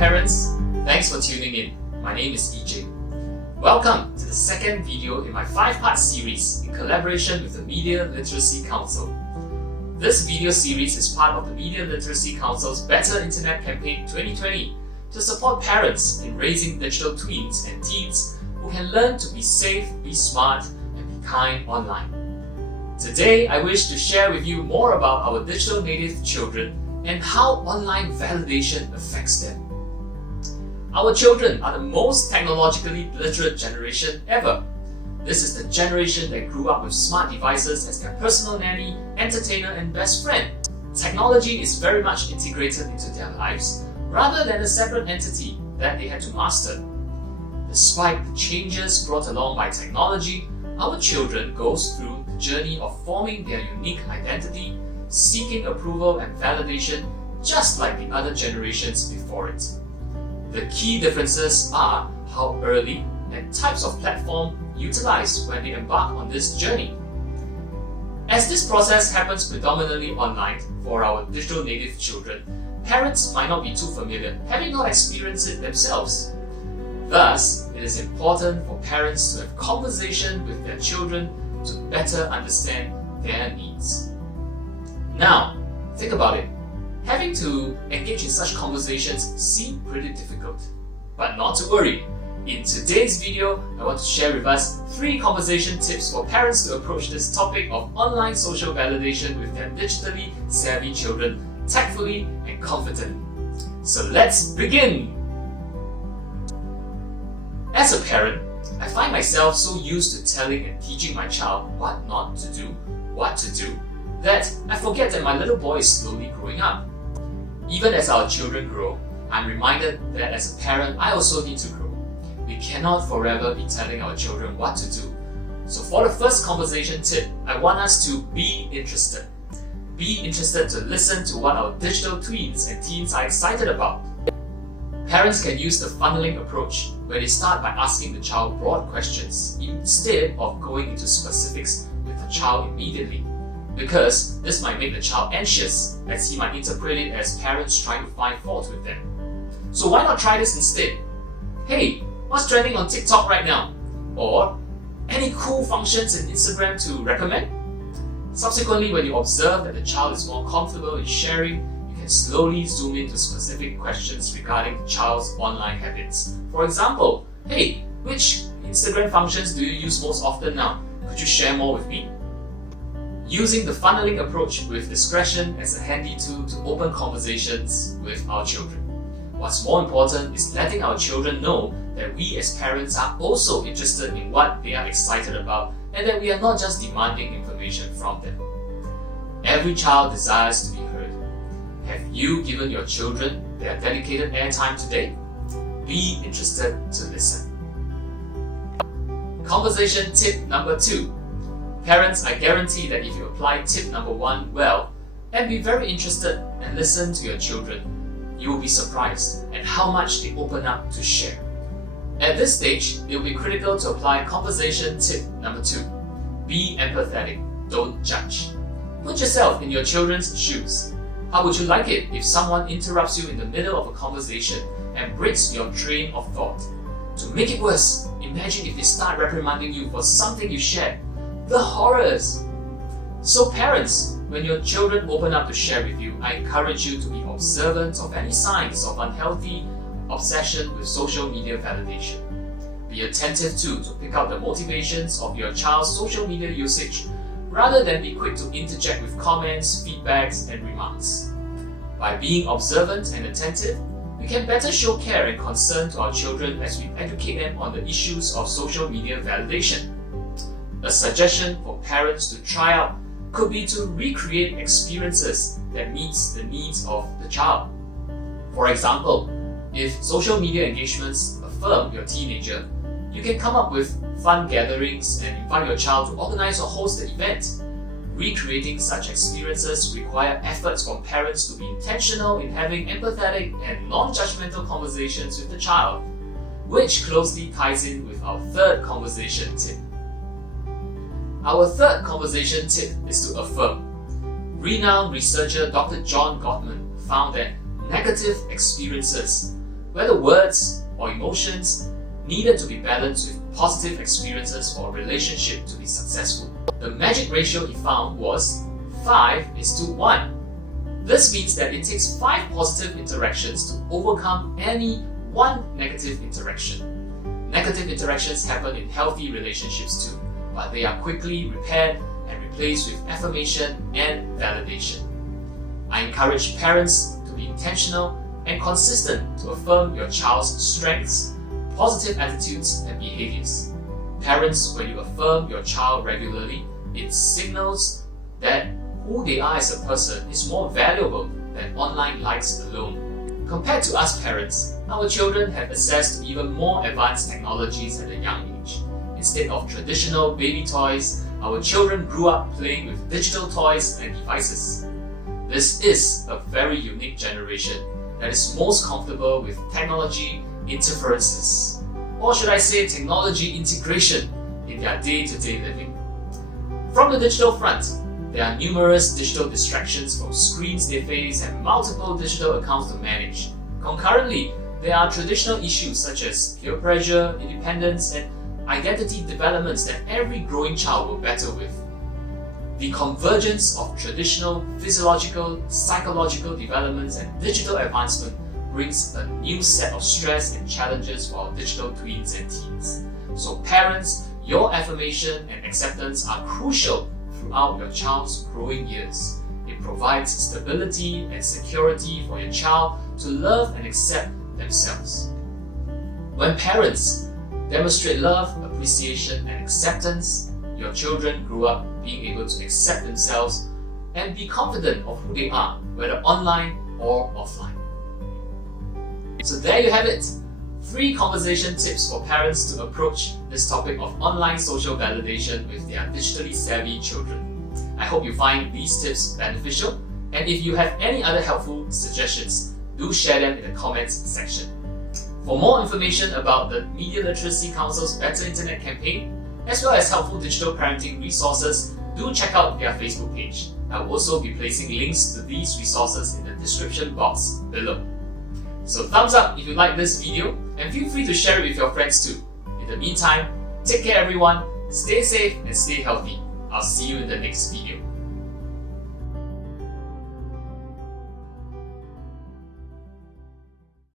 parents, thanks for tuning in. My name is EJ. Welcome to the second video in my 5-part series in collaboration with the Media Literacy Council. This video series is part of the Media Literacy Council's Better Internet Campaign 2020 to support parents in raising digital tweens and teens who can learn to be safe, be smart, and be kind online. Today, I wish to share with you more about our digital native children and how online validation affects them. Our children are the most technologically literate generation ever. This is the generation that grew up with smart devices as their personal nanny, entertainer, and best friend. Technology is very much integrated into their lives rather than a separate entity that they had to master. Despite the changes brought along by technology, our children go through the journey of forming their unique identity, seeking approval and validation just like the other generations before it. The key differences are how early and types of platform utilized when they embark on this journey. As this process happens predominantly online for our digital native children, parents might not be too familiar, having not experienced it themselves. Thus, it is important for parents to have conversation with their children to better understand their needs. Now, think about it. Having to engage in such conversations seem pretty difficult. But not to worry. In today's video, I want to share with us 3 conversation tips for parents to approach this topic of online social validation with their digitally savvy children tactfully and confidently. So let's begin! As a parent, I find myself so used to telling and teaching my child what not to do, what to do, that I forget that my little boy is slowly growing up. Even as our children grow, I'm reminded that as a parent, I also need to grow. We cannot forever be telling our children what to do. So for the first conversation tip, I want us to be interested. Be interested to listen to what our digital tweens and teens are excited about. Parents can use the funneling approach where they start by asking the child broad questions instead of going into specifics with the child immediately, because this might make the child anxious as he might interpret it as parents trying to find fault with them. So why not try this instead? Hey, what's trending on TikTok right now? Or any cool functions in Instagram to recommend? Subsequently, when you observe that the child is more comfortable in sharing, you can slowly zoom into specific questions regarding the child's online habits. For example, hey, which Instagram functions do you use most often now? Could you share more with me? Using the funneling approach with discretion as a handy tool to open conversations with our children. What's more important is letting our children know that we as parents are also interested in what they are excited about and that we are not just demanding information from them. Every child desires to be heard. Have you given your children their dedicated airtime today? Be interested to listen. Conversation tip number 2. Parents, I guarantee that if you apply tip number 1 well and be very interested and listen to your children, you will be surprised at how much they open up to share. At this stage, it will be critical to apply conversation tip number 2. Be empathetic, don't judge. Put yourself in your children's shoes. How would you like it if someone interrupts you in the middle of a conversation and breaks your train of thought? To make it worse, imagine if they start reprimanding you for something you shared. The horrors! So parents, when your children open up to share with you, I encourage you to be observant of any signs of unhealthy obsession with social media validation. Be attentive too to pick out the motivations of your child's social media usage rather than be quick to interject with comments, feedbacks, and remarks. By being observant and attentive, we can better show care and concern to our children as we educate them on the issues of social media validation. A suggestion for parents to try out could be to recreate experiences that meets the needs of the child. For example, if social media engagements affirm your teenager, you can come up with fun gatherings and invite your child to organize or host the event. Recreating such experiences require efforts from parents to be intentional in having empathetic and non-judgmental conversations with the child, which closely ties in with our third conversation tip. Our third conversation tip is to affirm. Renowned researcher Dr. John Gottman found that negative experiences where the words or emotions needed to be balanced with positive experiences for a relationship to be successful. The magic ratio he found was 5:1. This means that it takes 5 positive interactions to overcome any 1 negative interaction. Negative interactions happen in healthy relationships too, but they are quickly repaired and replaced with affirmation and validation. I encourage parents to be intentional and consistent to affirm your child's strengths, positive attitudes, and behaviors. Parents, when you affirm your child regularly, it signals that who they are as a person is more valuable than online likes alone. Compared to us parents, our children have access to even more advanced technologies at a young age. Instead of traditional baby toys, our children grew up playing with digital toys and devices. This is a very unique generation that is most comfortable with technology interferences, or should I say technology integration in their day-to-day living. From the digital front, there are numerous digital distractions from screens they face and multiple digital accounts to manage. Concurrently, there are traditional issues such as peer pressure, independence, and identity developments that every growing child will battle with. The convergence of traditional physiological, psychological developments and digital advancement brings a new set of stress and challenges for our digital tweens and teens. So parents, your affirmation and acceptance are crucial throughout your child's growing years. It provides stability and security for your child to love and accept themselves. When parents demonstrate love, appreciation, and acceptance, your children grow up being able to accept themselves and be confident of who they are, whether online or offline. So there you have it. 3 conversation tips for parents to approach this topic of online social validation with their digitally savvy children. I hope you find these tips beneficial, and if you have any other helpful suggestions, do share them in the comments section. For more information about the Media Literacy Council's Better Internet campaign, as well as helpful digital parenting resources, do check out their Facebook page. I will also be placing links to these resources in the description box below. So thumbs up if you like this video, and feel free to share it with your friends too. In the meantime, take care everyone, stay safe and stay healthy. I'll see you in the next video.